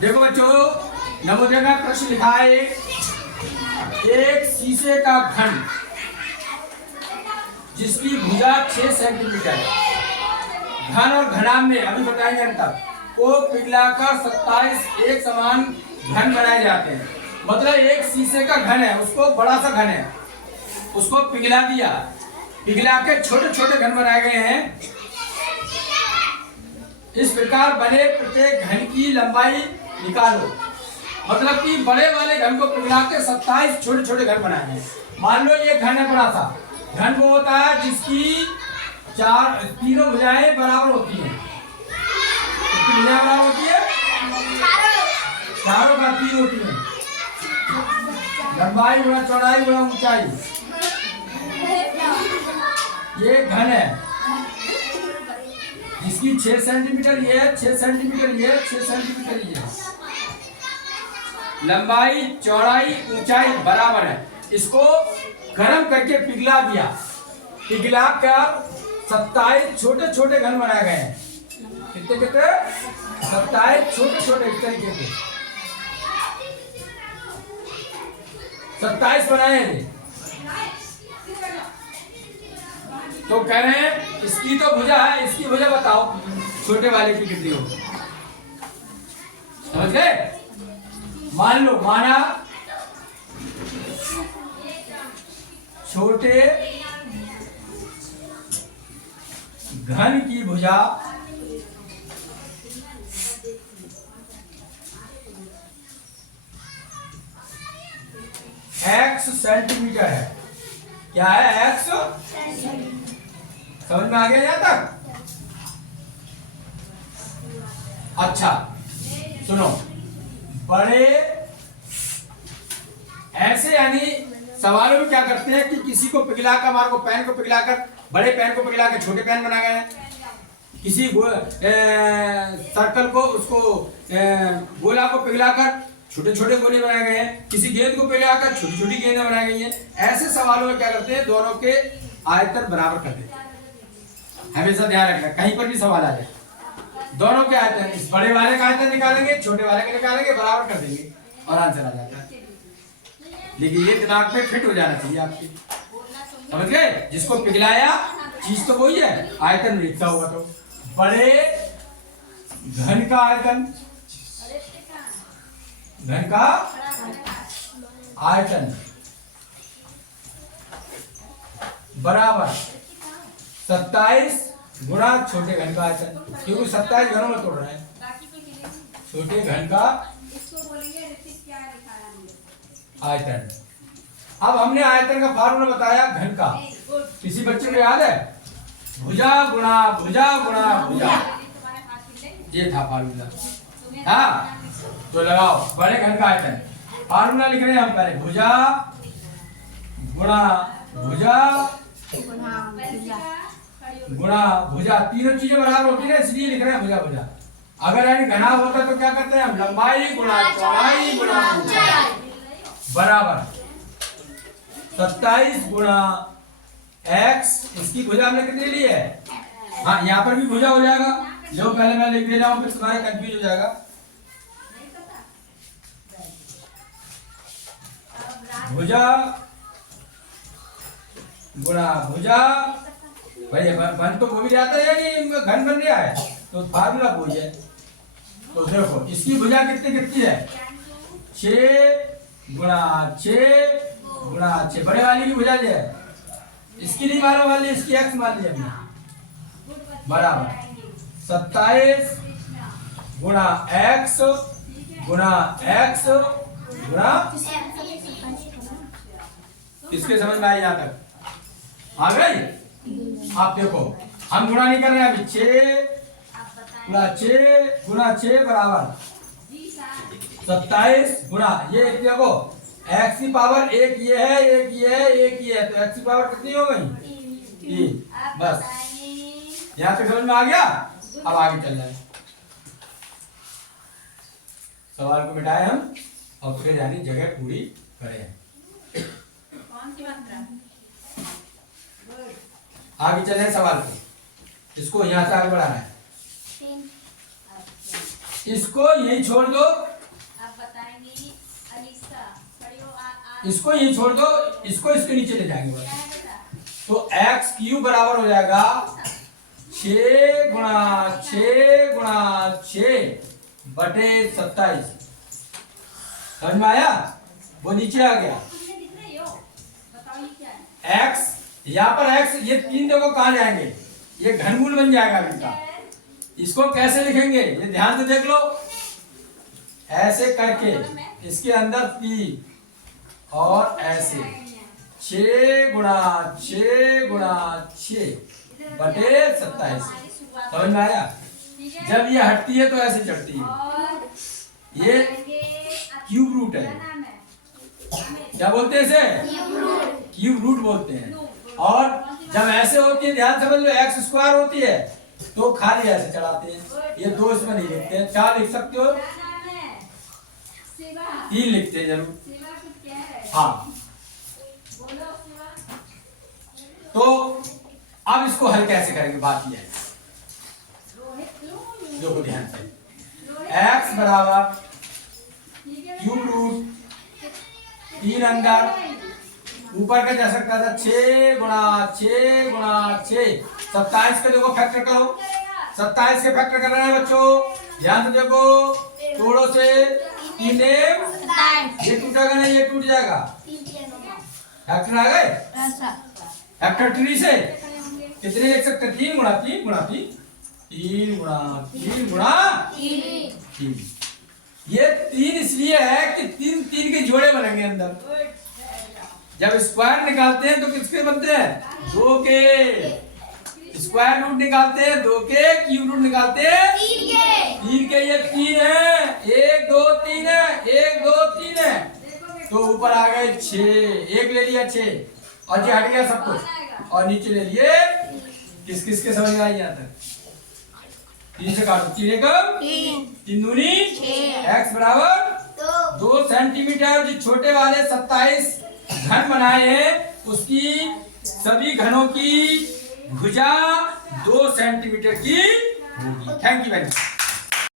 देखो बच्चों, नवोदय का प्रश्न लिखा है एक शीशे का घन जिसकी भुजा 6 सेंटीमीटर है। घन और घनाभ में अभी बताएंगे अंतर को पिघलाकर 27 एक समान घन बनाए जाते हैं। मतलब एक शीशे का घन है, उसको बड़ा सा घन है, उसको पिघला दिया, पिघला के छोटे छोटे घन बनाए गए हैं। इस प्रकार बने प्रत्येक घन की लंबाई निकालो। मतलब कि बड़े वाले घन को पिघला के 27 छोटे छोटे घन बनाए हैं। मान लो ये घन है बड़ा सा घन, वो होता है जिसकी तीनों भुजाएं बराबर होती हैं। कितनी भुजाएं बराबर होती है? चारों का 3 होती है। लंबाई गुणा चौड़ाई गुणा ऊंचाई। ये घन है जिसकी 6 सेंटीमीटर ये है, 6 सेंटीमीटर ये है, 6 सेंटीमीटर ये है। लंबाई चौड़ाई ऊंचाई बराबर है। इसको गर्म करके पिघला दिया, पिघला कर 27 छोटे छोटे घन बनाए गए हैं। कितने कितने? 27 छोटे छोटे इस तरीके से 27 बनाए हैं। तो कह रहे हैं इसकी तो भुजा है, इसकी भुजा बताओ छोटे वाले की कितनी हो। समझ गए? मान लो, माना छोटे घन की भुजा x सेंटीमीटर है। क्या है? x। समझ में आ गया यहाँ तक? अच्छा सुनो, बड़े ऐसे यानी सवालों में क्या करते हैं कि किसी को पिघलाकर, हमारे को पेन को पिघलाकर, बड़े पेन को पिघलाकर छोटे पेन बना गए हैं। किसी सर्कल को, उसको गोला को पिघलाकर छोटे छोटे गोले बनाए गए हैं। किसी गेंद को पिघलाकर छोटी छोटी गेंदें बनाई गई हैं। ऐसे सवालों में क्या करते हैं, दोनों के आयतन बराबर कर देते हैं। हमेशा ध्यान रखना, कहीं पर भी सवाल आ जाए, दोनों के आयतन, इस बड़े वाले का आयतन निकालेंगे, छोटे वाले का निकालेंगे, बराबर कर देंगे और आंसर आ जाता है। लेकिन ये दिमाग में फिट हो जाना चाहिए आपके। समझ गए? जिसको पिघलाया चीज तो वही है, आयतन लिखता हुआ। तो बड़े घन का आयतन, घन का आयतन बराबर 27 गुणा छोटे घन का आयतन, क्योंकि 27 घनों में तोड़ रहे हैं। छोटे घन का आयतन। अब हमने आयतन का फार्मूला बताया घन का, किसी बच्चे को याद है? भुजा गुणा भुजा गुणा भुजा, ये था फार्मूला। हाँ तो लगाओ, बड़े घन का आयतन फार्मूला लिख रहे हैं हम पहले, भुजा गुणा भुजा गुणा भुजा, तीनों चीजें बराबर होती है इसलिए लिख रहे हैं भुजा भुजा। अगर यानी घनाभ होता तो क्या करते हैं हम, लंबाई गुणा चौड़ाई गुणा ऊंचाई बराबर 27 गुणा x। इसकी भुजा हमने कितनी ली है? हाँ, यहाँ पर भी भुजा हो जाएगा। जो पहले मैं लिख दे रहा हूँ, फिर तुम्हारा कंफ्यूज हो जाएगा। भुजा गुणा भुजा, भाई बन तो वो भी जाता है यानी घन बन रहा है, तो फार्मूला वही है। तो देखो इसकी भुजा कितनी कितनी है? 6 गुणा 6 गुणा 6। बड़े वाली की भुजा जो है, इसकी नहीं मालूम वाली, इसकी x मान ली हमने, बराबर 27 गुणा x गुणा x गुणा। इसके समझ में आई यहाँ तक? आ गई? आप देखो, हम गुणा नहीं कर रहे हैं अभी। 6 गुणा 6 बराबर 27 गुणा, ये देखो x की पावर एक ये है, एक ये है, एक ये है, तो x की पावर कितनी हो गई? 3। बस यहाँ तक समझ में आ गया? अब आगे चल रहे हैं, सवाल को मिटाए हम और फिर यानी जगह पूरी करें। कौन सी मात्रा? आगे चल रहे हैं सवाल को, इसको यहाँ से आगे बढ़ाना है। इसको यही छोड़ दो, इसको यही छोड़ दो, इसको इसके नीचे ले जाएंगे बस। तो एक्स क्यूब बराबर हो जाएगा 6 गुणा 6 गुणा 6 बटे 27। समझ में आया? वो नीचे आ गया। बताओ ये क्या है? एक्स यहाँ पर एक्स, ये 3 देखो कहाँ जाएंगे, ये घनमूल बन जाएगा इनका। इसको कैसे लिखेंगे ये ध्यान से देख लो। ऐसे करके इसके अंदर 3 और ऐसे 6 गुणा 6 गुणा 6 बटे 27। समझ में आया? जब ये हटती है तो ऐसे चढ़ती है। ये क्यूब रूट है। क्या बोलते हैं इसे? क्यूब रूट बोलते हैं। और जब ऐसे होती है, ध्यान समझ लो, एक्स स्क्वायर होती है तो खाली ऐसे चढ़ाते हैं। ये 2 इसमें नहीं लिखते हैं, 4 लिख सकते हो, 3 लिखते हैं जरूर। हाँ, तो अब इसको हल कैसे करेंगे, बात यह है। देखो ध्यान से, एक्स बराबर क्यूब रूट 3 अंदर, ऊपर का जा सकता था 6 गुणा 6 गुणा 6। 27 का देखो फैक्टर करो, 27 के फैक्टर करना है बच्चों, ध्यान से देखो। तोड़ो से 3 ये टूटेगा नहीं, ये टूट जाएगा। फैक्टर आ गए, फैक्टर 3 से कितने लिख सकते? 3 गुणा 3 गुणा 3, 3 गुणा 3 गुणा 3। ये 3 इसलिए है कि 3 3 के जोड़े बनेंगे अंदर। जब स्क्वायर निकालते हैं तो किसके बनते हैं? 2 के। स्क्वायर रूट निकालते हैं 2 के, क्यूब रूट निकालते हैं 3 के। ये 3 है, 1 2 3 है, 1 2 3 है, तो ऊपर आ गए 6, 1 ले लिया 6 और ये हट गया सब कुछ, और नीचे ले लिए किस किस के समझ में आई यहाँ तक? 3 से काटो, 3 एकम 3 दूनी, एक्स बराबर 2 सेंटीमीटर। जो छोटे वाले 27 घन बनाए हैं उसकी सभी घनों की भुजा 2 सेंटीमीटर की होगी। Thank you very much.